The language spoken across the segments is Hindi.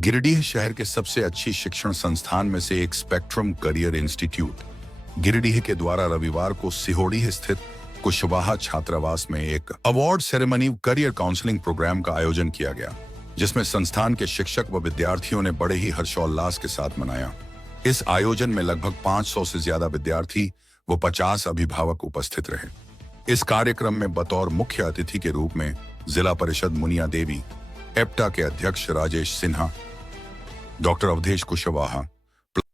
गिरिडीह शहर के सबसे अच्छी शिक्षण संस्थान में से एक स्पेक्ट्रम करियर इंस्टीट्यूट गिरिडीह के द्वारा रविवार को सिहोड़ी स्थित कुशवाहा छात्रावास में एक award ceremony career counselling programme का आयोजन किया गया, जिसमें संस्थान के शिक्षक व विद्यार्थियों ने बड़े ही हर्षोल्लास के साथ मनाया। इस आयोजन में लगभग 500 से ज्यादा विद्यार्थी व 50 अभिभावक उपस्थित रहे। इस कार्यक्रम में बतौर मुख्य अतिथि के रूप में जिला परिषद मुनिया देवी, एप्टा के अध्यक्ष Rajesh Sinha, doctor Awadhesh Kushwaha,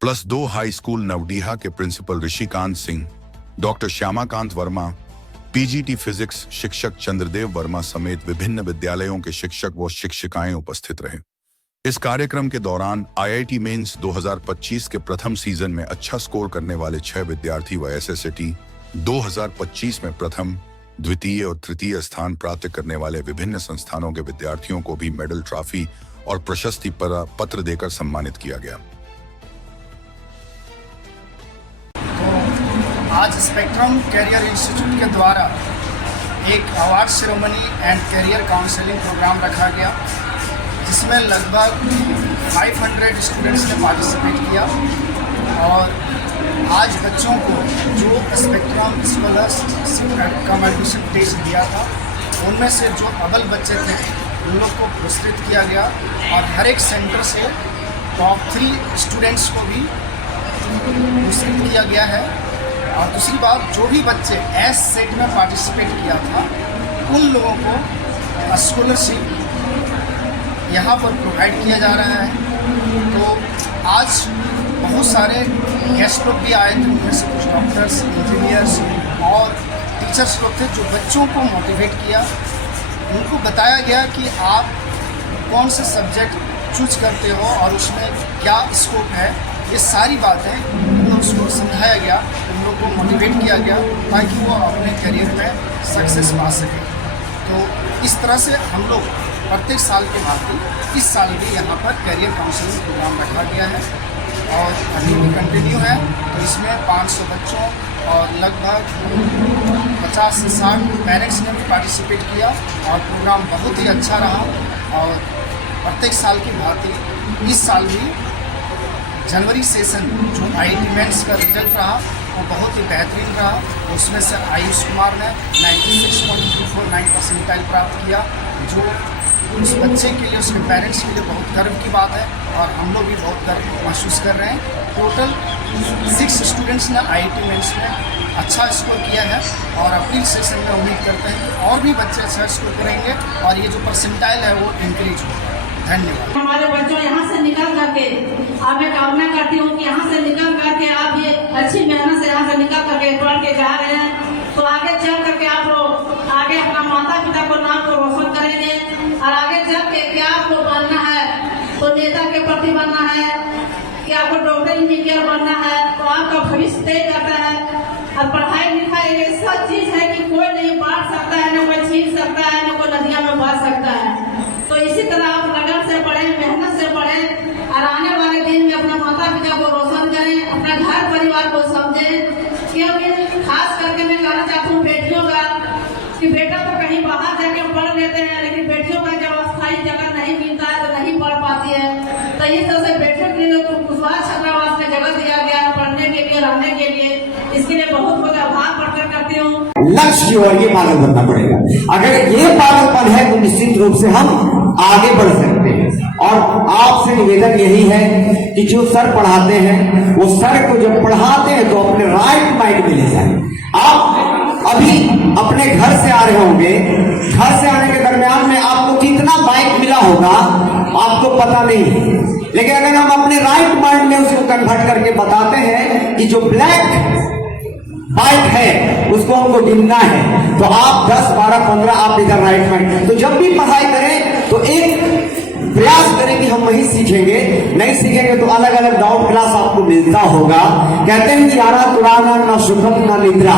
+2 high school Navdiha के principal Rishikant Singh, doctor Shyamakant Verma, PGT physics शिक्षक चंद्रदेव वर्मा समेत विभिन्न विद्यालयों के शिक्षक व शिक्षिकाएं उपस्थित रहे। इस कार्यक्रम के दौरान आईआईटी मेंस 2025 के प्रथम सीजन में अच्छा स्कोर करने वाले 6 विद्यार्थी व एसएसटी 2025 में प्रथम, द्वितीय और तृतीय स्थान प्राप्त करने वाले विभिन्न संस्थानों के विद्यार्थियों को भी मेडल, ट्रॉफी और प्रशस्ति पत्र देकर सम्मानित किया गया। आज स्पेक्ट्रम करियर इंस्टीट्यूट के द्वारा एक award ceremony and career counselling programme रखा गया, जिसमें लगभग 500 स्टूडेंट्स ने पार्टिसिपेट किया। और आज बच्चों को जो स्पेक्ट्रम स्कॉलरशिप का एडमिशन टेस्ट दिया था, उनमें से जो अव्वल बच्चे थे उन लोग को पुरस्कृत किया गया और हर एक सेंटर से टॉप 3 स्टूडेंट्स को भी पुरस्कृत किया गया है। और दूसरी बात, जो भी बच्चे एस सेट में पार्टिसिपेट किया था उन लोगों को स्कॉलरशिप यहाँ पर प्रोवाइड किया जा रहा है। तो आज बहुत सारे गेस्ट लोग भी आए थे, उनमें से कुछ डॉक्टर्स, इंजीनियर्स और टीचर्स लोग थे, जो बच्चों को मोटिवेट किया। उनको बताया गया कि आप कौन से सब्जेक्ट चूज करते हो और उसमें क्या स्कोप है। ये सारी बातें उन लोगों को समझाया गया, उन लोगों को मोटिवेट किया गया ताकि वो अपने करियर में सक्सेस पा सकें। तो इस तरह से हम लोग प्रत्येक साल के भांति इस साल भी यहाँ पर करियर काउंसलिंग प्रोग्राम रखा गया है और अभी भी कंटिन्यू है। तो इसमें 500 बच्चों और लगभग 50 से 60 पेरेंट्स ने भी पार्टिसिपेट किया और प्रोग्राम बहुत ही अच्छा रहा। और प्रत्येक साल की भांति इस साल भी जनवरी सेशन जो आईआईटी मेंस का रिजल्ट रहा वो बहुत ही बेहतरीन रहा। उसमें से आयुष कुमार ने 96.249 परसेंटाइल प्राप्त किया, जो उस बच्चे के लिए, उसके पेरेंट्स के लिए बहुत गर्व की बात है और हम लोग भी बहुत गर्व महसूस कर रहे हैं। टोटल 6 स्टूडेंट्स ने आईआईटी मेंस में अच्छा स्कोर किया है और अगले सेशन में उम्मीद करते हैं कि और भी बच्चे अच्छा स्कोर करेंगे और ये जो परसेंटाइल है वो इंक्रीज होगा। धन्यवाद। हमारे बच्चों यहाँ से निकल करके, अब मैं कामना करती हूँ कि यहाँ से निकल करके आप ये अच्छी मेहनत से यहाँ से निकल करके पढ़ के जा रहे हैं, तो आगे चल करके आप लोग आगे अपना माता पिता को नाम को रोशन करेंगे और आगे चल के क्या आपको बनना है, तो नेता के प्रति बनना है, कि आपको डॉक्टर इंजीनियर बनना है, तो आपका भविष्य तय करता है। और पढ़ाई लिखाई ऐसा चीज है कि कोई नहीं बांट सकता है, न कोई छीन सकता है, न कोई नदिया में बह सकता है। तो इसी तरह आप लगन से पढ़ें, मेहनत से पढ़ें और आने वाले दिन में अपना माता पिता को रोशन करें, अपना घर परिवार को समझें। क्योंकि खास करके मैं कहना चाहती हूँ बेटियों का, कि बेटा तो कहीं बाहर जाके पढ़ लेते हैं, लेकिन बेटियों का जब अस्थायी जगह नहीं मिलता है तो नहीं पढ़ पाती है। तो इस तरह से बेटियों के लिए कुशवाहा छात्रावास में जगह दिया गया है पढ़ने के लिए, रहने के लिए। इसके लिए बहुत बहुत आभार प्रकट करती हूँ। लक्ष्य की ओर ये पागल बनना पड़ेगा। अगर ये पागलपन है तो निश्चित रूप से हम आगे बढ़ सकते हैं। और आपसे निवेदन यही है कि जो सर पढ़ाते हैं वो सर को जब पढ़ाते हैं तो अपने राइट माइंड में ले जाए। आप अभी अपने घर से आ रहे होंगे, घर से आने के दरमियान में आपको कितना बाइक मिला होगा आपको पता नहीं है, लेकिन अगर हम अपने राइट माइंड में उसको कन्वर्ट करके बताते हैं कि जो ब्लैक बाइक है उसको हमको गिनना है, तो आप 10, 12, 15 आप इधर राइट माइंड। तो जब भी पढ़ाई करें तो एक प्रयास करें कि हम वही सीखेंगे, नहीं सीखेंगे तो अलग अलग डाउट क्लास आपको मिलता होगा। कहते हैं कि यारा तुराना ना सुखम ना निद्रा,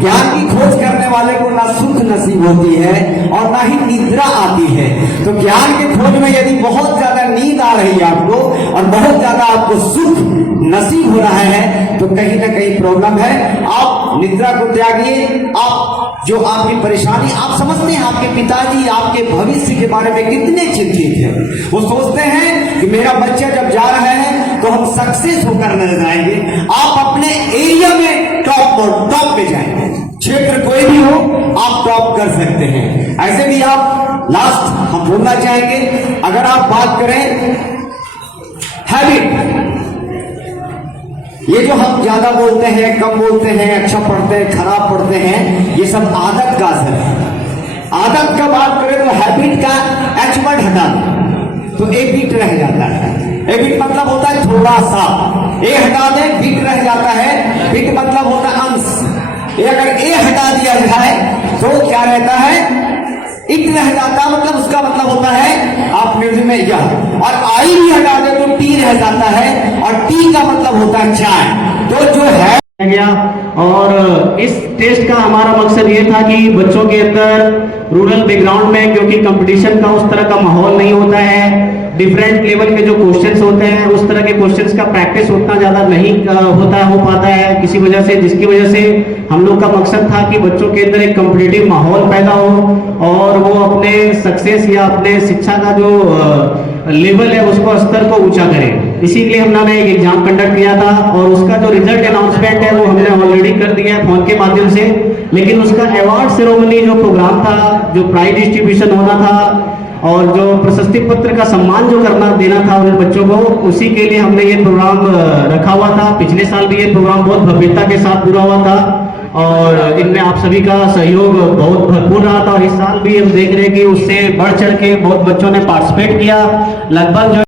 ज्ञान की खोज करने वाले को ना सुख नसीब होती है और ना ही निद्रा आती है। तो ज्ञान के खोज में यदि बहुत ज्यादा नींद आ रही है आपको और बहुत ज्यादा आपको सुख नसीब हो रहा है तो कहीं ना कहीं प्रॉब्लम है। आप निद्रा को त्यागिए, आप जो आपकी परेशानी, आप समझते हैं आपके पिताजी आपके भविष्य के बारे में कितने चिंतित हैं। वो सोचते हैं कि मेरा बच्चा जब जा रहा है तो हम सक्सेस होकर नजर आएंगे। आप अपने एरिया में टॉप पे जाएंगे, क्षेत्र कोई भी हो आप टॉप कर सकते हैं। ऐसे भी आप लास्ट हम बोलना चाहेंगे, अगर आप बात करें हैबिट, ये जो हम ज्यादा बोलते हैं, कम बोलते हैं, अच्छा पढ़ते हैं, खराब पढ़ते हैं, ये सब आदत का असर है। आदत का बात करें तो हैबिट का एच वर्ड हटा दो तो ए बीट रह जाता है। ए बीट मतलब होता है थोड़ा सा, ए हटा दे बीट रह जाता है। बीट मतलब होता है अंश। ये अगर ए हटा दिया जाए तो क्या रहता है, इट रह जाता, मतलब उसका मतलब होता है आप म्यूजिक में यह, और आई भी हटा दे तो टी रह जाता है, और टी का मतलब होता है चाय। तो जो है गया, और इस टेस्ट का हमारा मकसद ये था कि बच्चों के अंदर रूरल बैकग्राउंड में, क्योंकि कंपटीशन का उस तरह का माहौल नहीं होता है, डिफरेंट लेवल के जो क्वेश्चंस होते हैं उस तरह के क्वेश्चंस का प्रैक्टिस उतना ज्यादा नहीं हो पाता है किसी वजह से, जिसकी वजह से हम लोग का मकसद था कि बच्चों के अंदर एक कॉम्पिटिटिव माहौल पैदा हो और वो अपने सक्सेस या अपने शिक्षा का जो लेवल है उसको स्तर को ऊंचा करें। इसीलिए हमने एक एग्जाम कंडक्ट किया था और उसका जो रिजल्ट अनाउंसमेंट है वो हमने ऑलरेडी कर दिया है फोन के माध्यम से, लेकिन उसका अवार्ड सेरेमनी जो प्रोग्राम था, जो प्राइज डिस्ट्रीब्यूशन होना था और जो प्रशस्ति पत्र का सम्मान जो देना था उन बच्चों को, उसी के लिए हमने ये प्रोग्राम रखा हुआ था। पिछले साल भी ये प्रोग्राम बहुत भव्यता के साथ पूरा हुआ था और इनमें आप सभी का सहयोग बहुत भरपूर रहा था, और इस साल भी हम देख रहे हैं कि उससे बढ़ चढ़ के बहुत बच्चों ने पार्टिसिपेट किया। लगभग